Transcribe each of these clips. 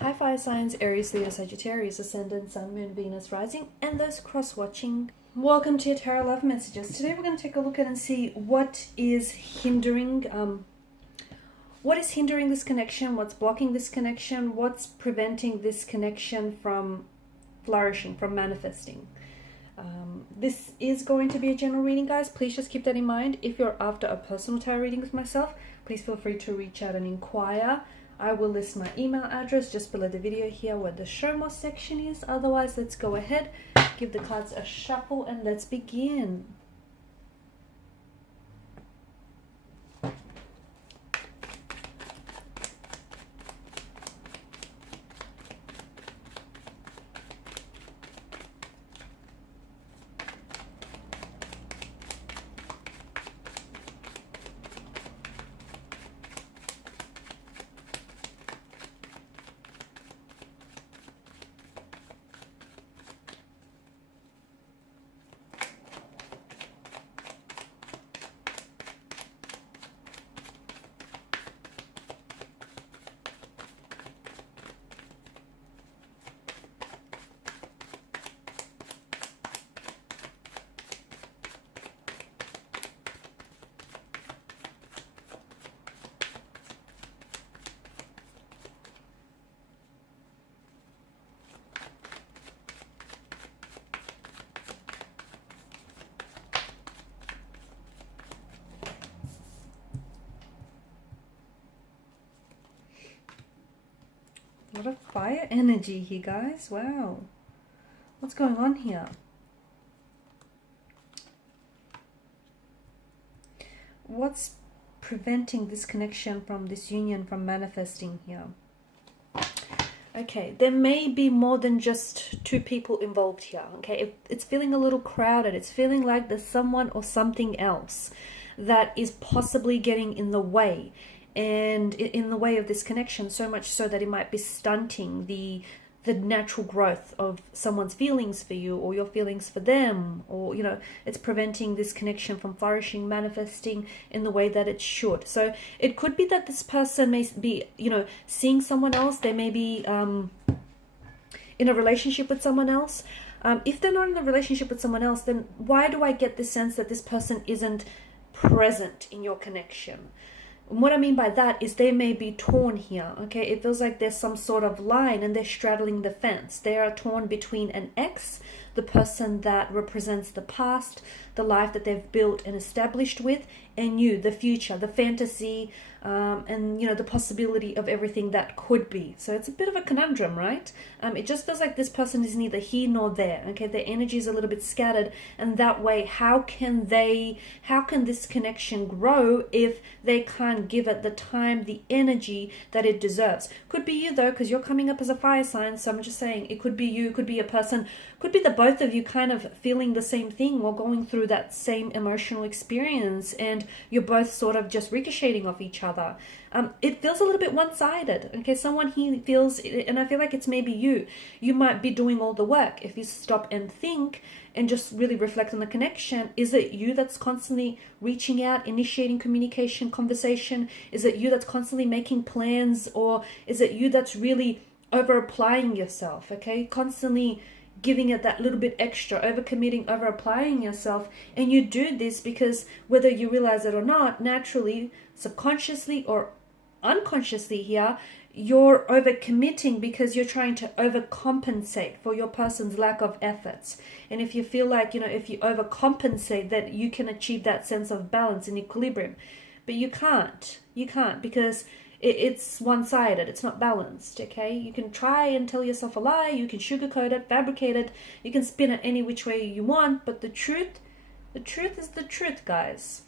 Hi fire signs, Aries, Leo, Sagittarius, Ascendant, Sun, Moon, Venus, Rising, and those cross-watching. Welcome to your Tarot Love Messages. Today we're going to take a look at and see what is hindering this connection, what's blocking this connection, what's preventing this connection from flourishing, from manifesting. This is going to be a general reading, guys. Please just keep that in mind. If you're after a personal tarot reading with myself, please feel free to reach out and inquire. I will list my email address just below the video here where the show more section is. Otherwise, let's go ahead, give the cards a shuffle, and let's begin. A lot of fire energy here, guys. Wow. What's going on here? What's preventing this connection from this union from manifesting here? Okay, there may be more than just two people involved here. Okay, it's feeling a little crowded. It's feeling like there's someone or something else that is possibly getting in the way. And in the way of this connection, so much so that it might be stunting the natural growth of someone's feelings for you or your feelings for them, or it's preventing this connection from flourishing, manifesting in the way that it should. So it could be that this person may be seeing someone else. They may be in a relationship with someone else. If they're not in a relationship with someone else, then why do I get the sense that this person isn't present in your connection? And what I mean by that is they may be torn here, okay? It feels like there's some sort of line and they're straddling the fence. They are torn between an ex, the person that represents the past, the life that they've built and established with, and you, the future, the fantasy, and the possibility of everything that could be. So it's a bit of a conundrum, right? It just feels like this person is neither here nor there. Okay, their energy is a little bit scattered, and that way, how can this connection grow if they can't give it the time, the energy that it deserves? Could be you though, because you're coming up as a fire sign. So I'm just saying, it could be you, could be a person, could be the both of you kind of feeling the same thing or going through that same emotional experience, and you're both sort of just ricocheting off each other. It feels a little bit one-sided. Okay, someone here feels, and I feel like it's maybe you might be doing all the work. If you stop and think and just really reflect on the connection, is it you that's constantly reaching out, initiating communication, conversation? Is it you that's constantly making plans, or is it you that's really over applying yourself? Okay, constantly giving it that little bit extra, overcommitting, over applying yourself. And you do this because whether you realize it or not, naturally, subconsciously or unconsciously here, you're overcommitting because you're trying to overcompensate for your person's lack of efforts. And if you feel like, if you overcompensate, that you can achieve that sense of balance and equilibrium. But you can't because it's one-sided. It's not balanced. Okay, you can try and tell yourself a lie, you can sugarcoat it, fabricate it, you can spin it any which way you want, but the truth is the truth, guys.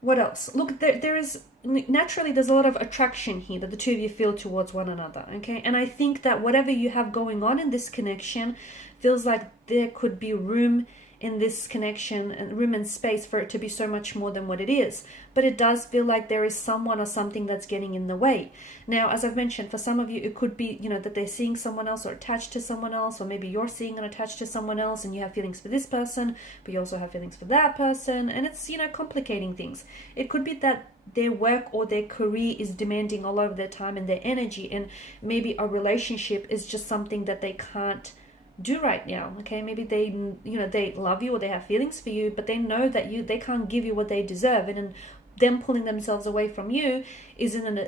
What else? Look, there's a lot of attraction here that the two of you feel towards one another. Okay, and I think that whatever you have going on in this connection feels like there could be room in this connection and room and space for it to be so much more than what it is. But it does feel like there is someone or something that's getting in the way. Now, as I've mentioned, for some of you, it could be, that they're seeing someone else or attached to someone else, or maybe you're seeing and attached to someone else and you have feelings for this person, but you also have feelings for that person. And it's, complicating things. It could be that their work or their career is demanding a lot of their time and their energy, and maybe a relationship is just something that they can't do right now. Okay, maybe they they love you or they have feelings for you, but they know that they can't give you what they deserve, and them pulling themselves away from you is an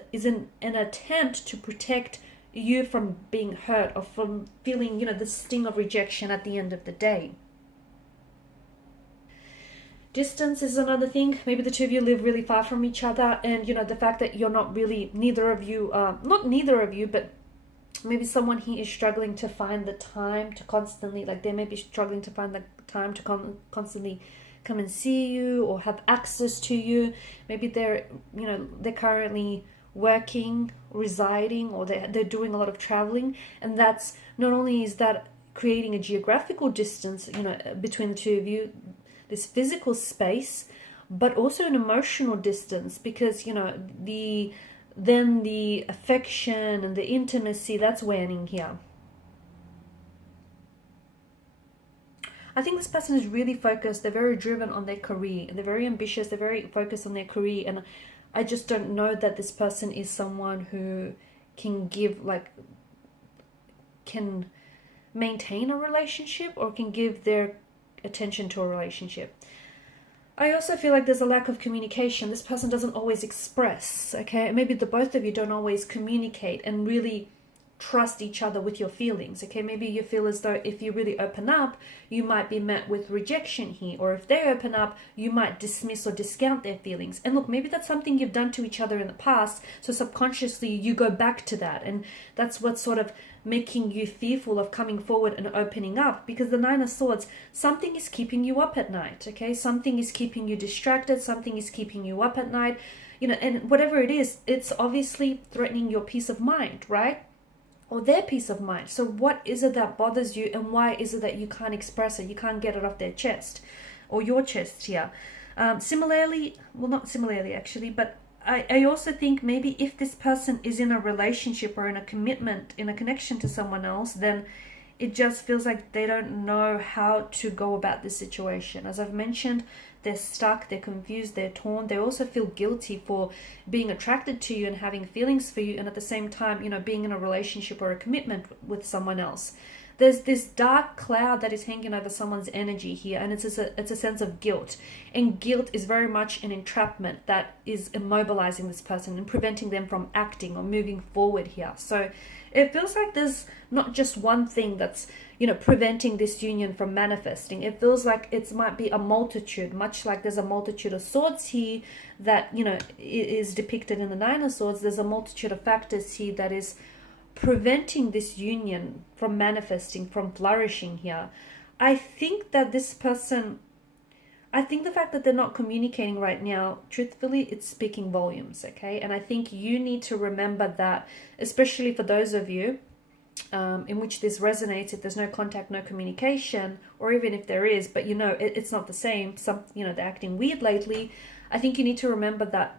attempt to protect you from being hurt or from feeling the sting of rejection at the end of the day. Distance is another thing. Maybe the two of you live really far from each other, and the fact that you're not really, neither of you, but maybe someone here is struggling to find the time to constantly, like they may be struggling to find the time to constantly come and see you or have access to you. Maybe they're currently working, residing, or they're doing a lot of traveling, and that's not only is that creating a geographical distance between the two of you, this physical space, but also an emotional distance, because the affection and the intimacy, that's waning here. I think this person is really focused. They're very driven on their career. They're very ambitious. They're very focused on their career. And I just don't know that this person is someone who can can maintain a relationship or can give their attention to a relationship. I also feel like there's a lack of communication. This person doesn't always express, okay? Maybe the both of you don't always communicate and really trust each other with your feelings, okay? Maybe you feel as though if you really open up, you might be met with rejection here, or if they open up, you might dismiss or discount their feelings. And look, maybe that's something you've done to each other in the past, so subconsciously you go back to that, and that's what's sort of making you fearful of coming forward and opening up, because the Nine of Swords, something is keeping you up at night, okay? Something is keeping you distracted, something is keeping you up at night, and whatever it is, it's obviously threatening your peace of mind, right? Or their peace of mind. So what is it that bothers you, and why is it that you can't express it? You can't get it off their chest or your chest here. Similarly, well, not similarly actually, but I also think maybe if this person is in a relationship or in a commitment, in a connection to someone else, then it just feels like they don't know how to go about this situation. As I've mentioned, they're stuck, they're confused, they're torn. They also feel guilty for being attracted to you and having feelings for you, and at the same time, being in a relationship or a commitment with someone else. There's this dark cloud that is hanging over someone's energy here, and it's a sense of guilt. And guilt is very much an entrapment that is immobilizing this person and preventing them from acting or moving forward here. So it feels like there's not just one thing that's, preventing this union from manifesting. It feels like it might be a multitude, much like there's a multitude of swords here that, is depicted in the Nine of Swords. There's a multitude of factors here that is preventing this union from manifesting, from flourishing here. I think that this person, I think the fact that they're not communicating right now, truthfully, it's speaking volumes, okay? And I think you need to remember that, especially for those of you in which this resonates, if there's no contact, no communication, or even if there is, but it's not the same, they're acting weird lately. I think you need to remember that,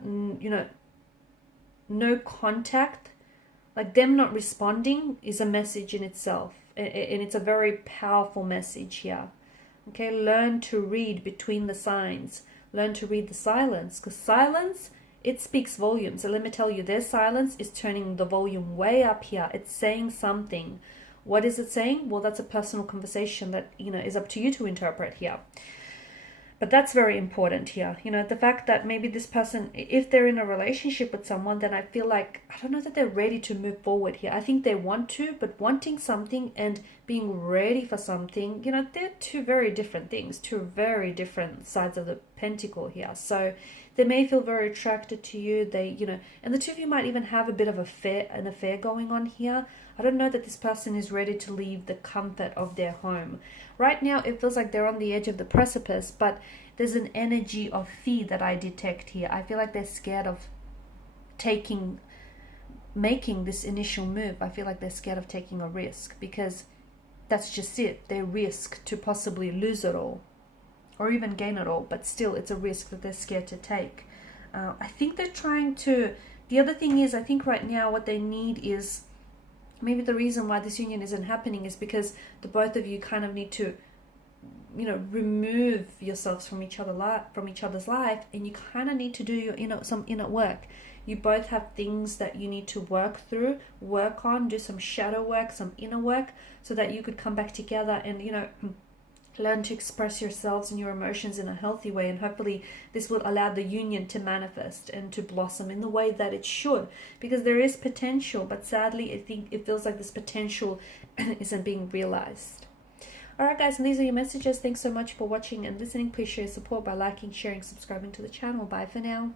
no contact, like them not responding, is a message in itself, and it's a very powerful message here. Okay, learn to read between the signs. Learn to read the silence, because silence, it speaks volumes. So let me tell you, their silence is turning the volume way up here. It's saying something. What is it saying? Well, that's a personal conversation that, is up to you to interpret here. But that's very important here. The fact that maybe this person, if they're in a relationship with someone, then I feel like, I don't know that they're ready to move forward here. I think they want to, but wanting something and being ready for something, they're two very different things, two very different sides of the pentacle here. So they may feel very attracted to you. And the two of you might even have a bit of an affair going on here. I don't know that this person is ready to leave the comfort of their home. Right now, it feels like they're on the edge of the precipice, but there's an energy of fear that I detect here. I feel like they're scared of making this initial move. I feel like they're scared of taking a risk, because that's just it. They risk to possibly lose it all or even gain it all, but still it's a risk that they're scared to take. I think they're trying to, the other thing is, I think right now what they need is, maybe the reason why this union isn't happening is because the both of you kind of need to remove yourselves from each other's life, and you kind of need to do your some inner work. You both have things that you need to work through, work on, do some shadow work, some inner work, so that you could come back together and learn to express yourselves and your emotions in a healthy way. And hopefully this will allow the union to manifest and to blossom in the way that it should, because there is potential, but sadly I think it feels like this potential isn't being realized. Alright guys, and these are your messages. Thanks so much for watching and listening. Please show your support by liking, sharing, subscribing to the channel. Bye for now.